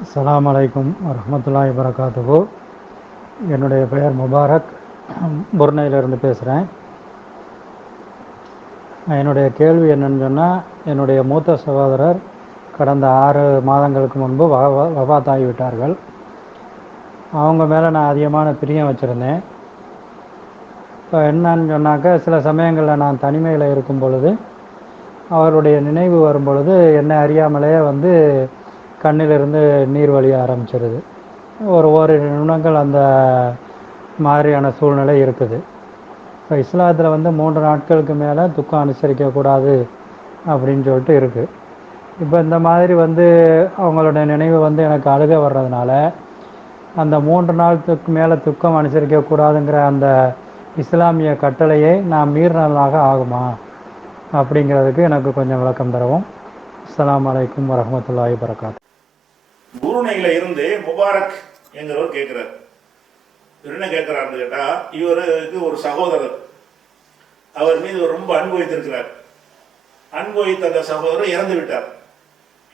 அஸ்ஸலாமு அலைக்கும் வரஹ்மத்துல்லாஹி வபரகாத்துஹு. என்னுடைய பெயர் முபாரக், புர்னையிலிருந்து பேசுகிறேன். என்னுடைய கேள்வி என்னன்னு சொன்னால், என்னுடைய மூத்த சகோதரர் கடந்த 6 மாதங்களுக்கு முன்பு வஃபாத்தாகிவிட்டார்கள். அவங்க மேலே நான் அதிகமான பிரியம் வச்சுருந்தேன். இப்போ என்னன்னு சொன்னாக்க, சில சமயங்களில் நான் தனிமையில் இருக்கும் பொழுது அவருடைய நினைவு வரும் பொழுது என்னை அறியாமலே கண்ணிலிருந்து நீர் வழிய ஆரம்பிச்சிருது. ஓரிரு நிமிடங்கள் அந்த மாதிரியான சூழ்நிலை இருக்குது. இப்போ இஸ்லாத்தில் 3 நாட்களுக்கு மேலே துக்கம் அனுசரிக்கக்கூடாது அப்படின்னு சொல்லிட்டு இருக்குது. இப்போ இந்த மாதிரி அவங்களுடைய நினைவு எனக்கு அழுக வர்றதுனால, அந்த 3 நாளுக்கு மேலே துக்கம் அனுசரிக்கக்கூடாதுங்கிற அந்த இஸ்லாமிய கட்டளையை நான் மீறினதாக ஆகுமா அப்படிங்கிறதுக்கு எனக்கு கொஞ்சம் விளக்கம் தரவும். அஸ்ஸலாமு அலைக்கும் வரஹ்மத்துல்லாஹி வபரகாத்துஹு. புருனையில இருந்து முபாரக் என்கிறவர் கேட்கிறார். என்ன கேட்கிறாருன்னு கேட்டா, இவருக்கு ஒரு சகோதரர், அவர் மீது ரொம்ப அன்பு வைத்திருக்கிறார். அன்பு வைத்த அந்த சகோதரர் இறந்து விட்டார்.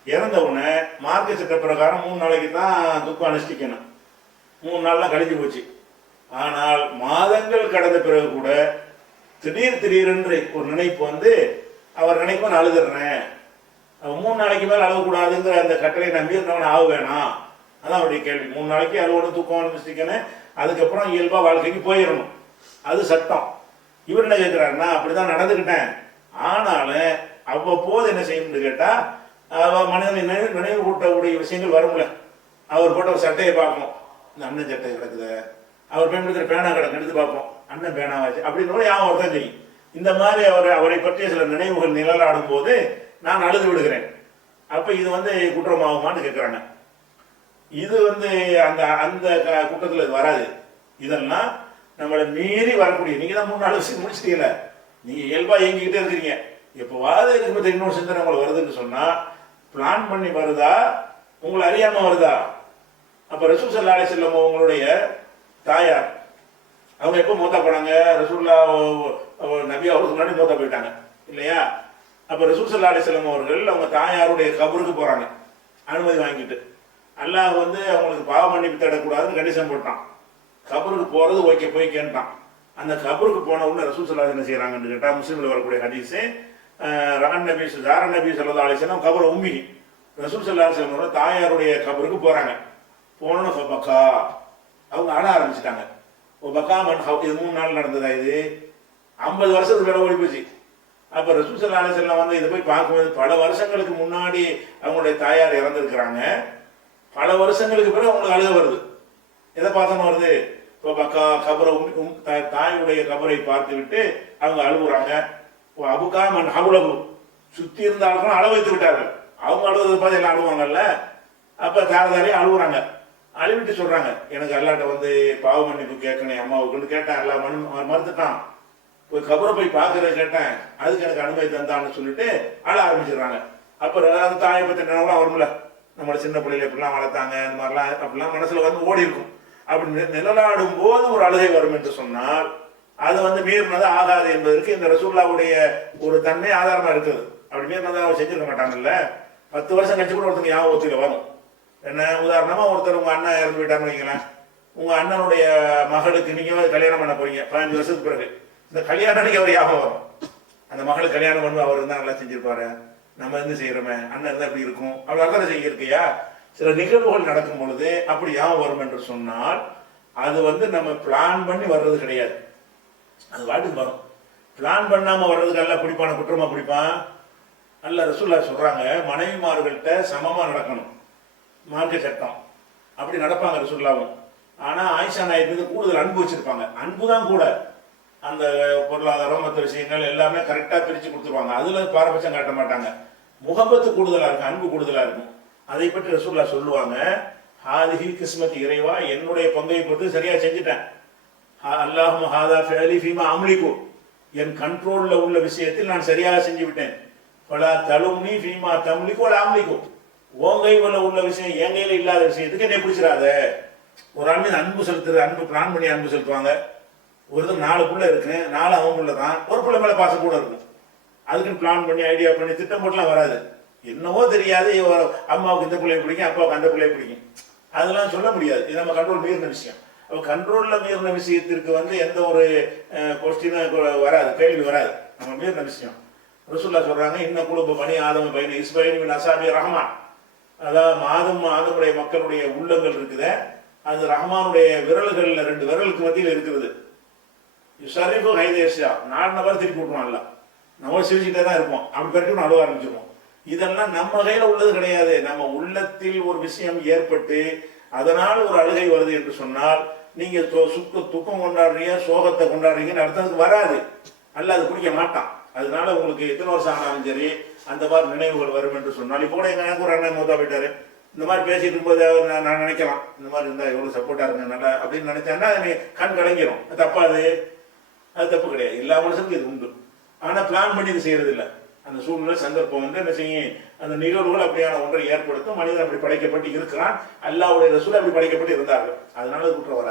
இறந்த உடனே மார்க்க சட்ட பிரகாரம் 3 நாளைக்கு தான் துக்கம் அனுஷ்டிக்கணும். 3 நாள்லாம் கழிஞ்சு போச்சு. ஆனால் மாதங்கள் கடந்த பிறகு கூட திடீரென்று ஒரு நினைப்பு அவர் நினைப்ப நான் அழுதுறேன், 3 நாளைக்கு மேல அழுகக்கூடாதுங்கிற அந்த கட்டளை நான் மீறினவன் ஆக வேணாம். அதான் அவருடைய கேள்வி. 3 நாளைக்கு அழுவோட தூக்கம் அனுஷ்டிக்கணும், அதுக்கப்புறம் இயல்பா வாழ்க்கைக்கு போயிடணும், அது சட்டம். இவர் என்ன கேட்கிறாருன்னா, அப்படிதான் நடந்துக்கிட்டேன், ஆனாலும் அவ்வப்போது என்ன செய்யணும்னு கேட்டா, மனிதன் நினைவு கூட்டக்கூடிய விஷயங்கள் வரும்ல. அவர் போட்ட ஒரு சட்டையை பார்ப்போம், இந்த அண்ணன் சட்டை கிடக்குது, அவர் பயன்படுத்துற பேனா கிடக்கு, எடுத்து பார்ப்போம், அண்ணன் பேனாவாச்சு அப்படின்னு யாவும் தான் செய்யும். இந்த மாதிரி அவரை பற்றிய சில நினைவுகள் நிழலாடும் போது நான் அழுது விடுகிறேன். அப்ப இது குற்றமாகுமான்னு கேட்கிறாங்க. இது அந்த அந்த குற்றத்துல இது வராது. இதெல்லாம் நம்மளை மீறி வரக்கூடிய, நீங்க தான் 3 நாள் விஷயம் முடிச்சிட்டீங்கல்ல, நீங்க இயல்பா இயங்கிக்கிட்டே இருக்கிறீங்க. எப்போவாது இதுக்கு பத்தி இன்னொரு சிந்தனை உங்களுக்கு வருதுன்னு சொன்னா, பிளான் பண்ணி வருதா, உங்களை அறியாம வருதா? அப்ப ரசூல் ஸல்லல்லாஹு அலைஹி வஸல்லம் உங்களுடைய தாயார், அவங்க எப்போ மூத்தா போனாங்க? ரசூல்லா நபி அவருக்கு முன்னாடி மூத்தா போயிட்டாங்க இல்லையா? அப்ப ரசூல் ஸல்லல்லாஹு அலைஹி வஸல்லம் அவர்கள் அவங்க தாயாருடைய கபருக்கு போறாங்க அனுமதி வாங்கிட்டு. அல்லாஹ் அவங்களுக்கு பாவ மன்னிப்பு தேடக்கூடாதுன்னு கண்டிஷன் போட்டான். கபருக்கு போறது ஓகே, போய் கேட்டான். அந்த கபருக்கு போன உடனே ரசூல் ஸல்லல்லாஹு என்ன செய்யறாங்கன்னு கேட்டா, முஸ்லிம்ல வரக்கூடிய ஹதீஸ், நபி ஸல்லல்லாஹு அலைஹி வஸல்லம் கபர உம்மி, ரசூல் ஸல்லல்லாஹு அலைஹி வஸல்லம் தாயாருடைய கபருக்கு போறாங்க. போனோன்னு ஃபபக்கா, அவங்க அழ ஆரம்பிச்சிட்டாங்க. பக்கா மன், இது 3 நாள் நடந்ததா? இது 50 வருஷத்துக்கு மேல ஓடி போச்சு. அப்ப ரசூல் ஸல்லல்லாஹு அலைஹி வஸல்லம் இதை போய் பார்க்கும்போது, பல வருஷங்களுக்கு முன்னாடி அவங்களுடைய தாயார் இறந்திருக்கிறாங்க, பல வருஷங்களுக்கு பிறகு அவங்களுக்கு அழுக வருது. எதை பார்த்தோன்னு வருது? இப்போ பக்கா கபரை தாயுடைய கபரை பார்த்து விட்டு அவங்க அழுகுறாங்க. அபுகா மன் ஹவுலகு, சுத்தி இருந்தாலும் அழ வைத்து விட்டார்கள். அவங்க அழுவதை பார்த்து எல்லாம் அழுவாங்கல்ல. அப்ப தாரதாரியும் அழுகுறாங்க. அழுவிட்டு சொல்றாங்க, எனக்கு அல்லாட்ட பாவ மன்னிப்பு கேட்கணும் அம்மாவுக்குன்னு கேட்டேன், எல்லாம் மறுத்துட்டான். போய் கபரை போய் பார்க்கறத கேட்டேன், அதுக்கு எனக்கு அனுமதி தந்தான்னு சொல்லிட்டு அழ ஆரம்பிச்சிடுறாங்க. அப்ப அந்த தாயை பத்தி நினைவுலாம் வரும்ல, நம்மளோட சின்ன பிள்ளைல எப்படிலாம் வளர்த்தாங்க, இந்த மாதிரிலாம் அப்படிலாம் மனசுல ஓடி இருக்கும். அப்படி நிழலாடும் போது ஒரு அழுகை வரும் என்று சொன்னால், அது மீறினது ஆகாது என்பதற்கு இந்த ரசூல்லாவுடைய ஒரு தன்மை ஆதாரமா இருக்குது. அப்படி மீறினதை அவர் செஞ்சிருக்க மாட்டாங்கல்ல. 10 வருஷம் கழிச்சு கூட ஒருத்தங்க ஞாபகத்தில் வரும். என்ன உதாரணமா, ஒருத்தர் உங்க அண்ணன் இறந்து போயிட்டான்னு வைங்களேன், உங்க அண்ணனுடைய மகளுக்கு நீங்க கல்யாணம் பண்ண போறீங்க 15 வருஷத்துக்கு பிறகு. இந்த கல்யாணம் அன்னைக்கு அவர் ஞாபகம் வரும். அந்த மகளுக்கு கல்யாணம் பண்ணு, அவர் இருந்தா நல்லா செஞ்சிருப்பாரு, நம்ம செய்யறோமே, அண்ணன் இருந்தா எப்படி இருக்கும், அப்படி அக்கறை செய்ய இருக்கையா? சில நிகழ்வுகள் நடக்கும் பொழுது அப்படி ஞாபகம் வரும் என்று சொன்னால், அது நம்ம பிளான் பண்ணி வர்றது கிடையாது, அது வாட்டுக்கு வரும். பிளான் பண்ணாம வர்றதுக்கு அல்ல பிடிப்பான, குற்றமா பிடிப்பான் அல்ல. ரசூல்லா சொல்றாங்க, மனைவிமார்கள்ட்ட சமமா நடக்கணும், மார்க்க சட்டம். அப்படி நடப்பாங்க ரசூல்லாவும். ஆனா ஆயிஷா நாயகத்துக்கு கூடுதல் அன்பு வச்சிருப்பாங்க. அன்புதான் கூட, அந்த பொருளாதாரம் மற்ற விஷயங்கள் எல்லாமே கரெக்டா பிரிச்சு கொடுத்துருவாங்க. அதுல பாரபட்சம் காட்ட மாட்டாங்க. முகப்பத்து கூடுதலா இருக்கும், அன்பு கூடுதலா இருக்கும். அதை பற்றி ரசூல்லா சொல்லுவாங்க, ஹாதிஹி கிஸ்மத், இறைவா என்னுடைய பங்கை பொறுத்து சரியா செஞ்சுட்டேன். அல்லாஹும்ம ஹாதா ஃபிஅலி ஃபீமா அம்லிகு, என் கண்ட்ரோல்ல உள்ள விஷயத்தில் நான் சரியாக செஞ்சு விட்டேன். ஃபலா தலும்னி ஃபீமா தம்லிகு வலா அம்லிகு, உன் கையில உள்ள விஷயம் என் கையில இல்லாத விஷயத்துக்கு என்னை பிடிச்சிடாத. ஒரு ஆள் மீது அன்பு செலுத்துற, அன்பு பிளான் பண்ணி அன்பு செலுத்துவாங்க. ஒருத்தர் 4 புள்ள இருக்கு, 4 அவங்க புள்ள தான், ஒரு புள்ள மேல பாசம் கூட இருக்கும். அதுக்குன்னு பிளான் பண்ணி ஐடியா பண்ணி திட்டம் போட்டுலாம் வராது. என்னவோ தெரியாது, அம்மாவுக்கு இந்த பிள்ளைய பிடிக்கும், அப்பாவுக்கு அந்த பிள்ளைய பிடிக்கும், அதெல்லாம் சொல்ல முடியாது. இது நம்ம கண்ட்ரோல் மீறின விஷயம். அப்போ கண்ட்ரோலில் மீறின விஷயத்திற்கு எந்த ஒரு கொஸ்டினும் வராது, கேள்வி வராது. நம்ம மீறின விஷயம். ரசூலுல்லாஹ் சொல்றாங்க, இன்ன குழுப்பு பனி ஆதம பைன இஸ்பைனி அசாபி ரஹ்மான். அதாவது ஆதமுடைய மக்களுடைய உள்ளங்கள் இருக்குது, அது ரஹ்மானுடைய விரல்களில் 2 விரலுக்கு மத்தியில் இருக்கிறது. ஷரீஃபு ஹைதேஷா, 4 நபர் திருப்பி விட்டுருவான்ல, நம்ம சிரிச்சுட்டே தான் இருப்போம், அப்படி பெருட்டு அழுவ ஆரம்பிச்சிருவோம். இதெல்லாம் நம்ம கையில் உள்ளது கிடையாது. நம்ம உள்ளத்தில் ஒரு விஷயம் ஏற்பட்டு அதனால் ஒரு அழுகை வருது என்று சொன்னால், நீங்க துக்கம் கொண்டாடுறீங்க, சோகத்தை கொண்டாடுறீங்கன்னு அர்த்தத்துக்கு வராது. அல்ல அது பிடிக்க மாட்டான். அதனால உங்களுக்கு எத்தனை வருஷம் ஆனாலும் சரி அந்த மாதிரி நினைவுகள் வரும் என்று சொன்னால், இப்போ கூட எனக்கு ஒரு அண்ணன் மூத்தா போயிட்டாரு, இந்த மாதிரி பேசிட்டு இருக்கும்போது நான் நினைக்கலாம், இந்த மாதிரி இருந்தால் எவ்வளோ சப்போர்ட்டா இருங்க நல்லா அப்படின்னு நினைச்சேன்னா நீ கண் கலங்கிரும். தப்பாது, அது தப்பு கிடையாது. எல்லா மனுஷனுக்கும் இது உண்டு. ஆனால் பிளான் பண்ணி இது செய்யறது இல்லை. அந்த சூழ்நிலை சந்தர்ப்பம் என்ன செய்யும், அந்த நிகழ்வுகள் அப்படியான ஒன்றை ஏற்படுத்தும். மனிதன் அப்படி படைக்கப்பட்டு இருக்கிறான், அல்லாஹ்வுடைய ரசூல் அப்படி படைக்கப்பட்டு இருந்தார்கள். அதனால குற்றம் வராது.